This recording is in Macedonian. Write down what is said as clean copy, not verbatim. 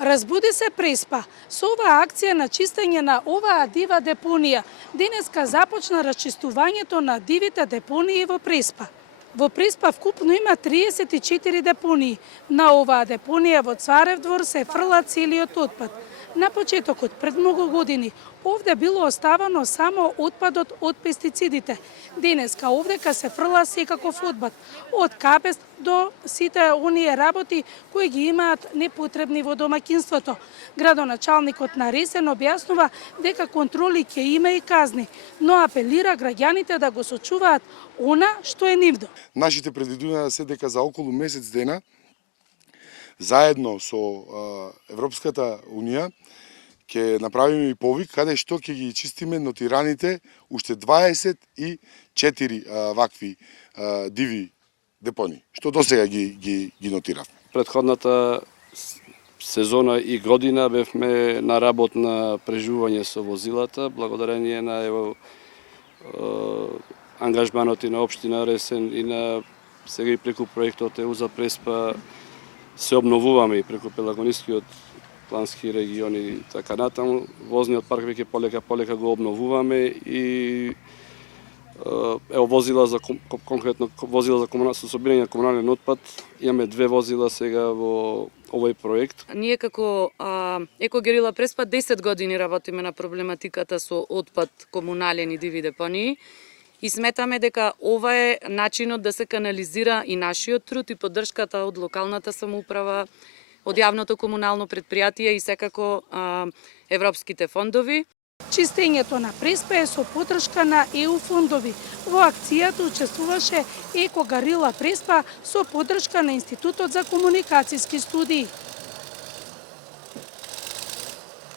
Разбуди се Преспа. Со оваа акција на чистење на оваа дива депонија, денеска започна расчистувањето на дивите депонии во Преспа. Во Преспа вкупно има 34 депонии. На оваа депонија во Царев двор се фрла целиот отпад. На почетокот, пред многу години, овде било оставано само отпадот од пестицидите. Денеска овдека се фрла секаков отпад, од капест до сите оние работи кои ги имаат непотребни во домаќинството. Градоначалникот на Ресен објаснува дека контроли ќе има и казни, но апелира граѓаните да го сочуваат она што е нивно. Нашите предвидувања се дека за околу месец дена заедно со Европската Унија ќе направиме и повик каде што ќе ги чистиме нотираните уште 24 вакви диви депони, што досега ги нотирав. Претходната сезона и година бевме на работ на преживување со возилата, благодарение на ангажманот и на општина Ресен и на сега и преку проектот ЕУ за Преспа се обновуваме и преку Пелагонискиот плански региони и така натаму. Возниот парк веќе полека го обновуваме и возила за конкретно возила за со собирање на комунален отпад. Имаме 2 возила сега во овој проект. Ние како Екогерила Преспа 10 години работиме на проблематиката со отпад комунален и диви депонии. И сметаме дека ова е начинот да се канализира и нашиот труд и поддршката од локалната самоуправа, од јавното комунално предпријатие и секако европските фондови. Чистењето на Преспа е со поддршка на ЕУ фондови. Во акцијата учествуваше Екогерила Преспа со поддршка на Институтот за комуникацијски студии.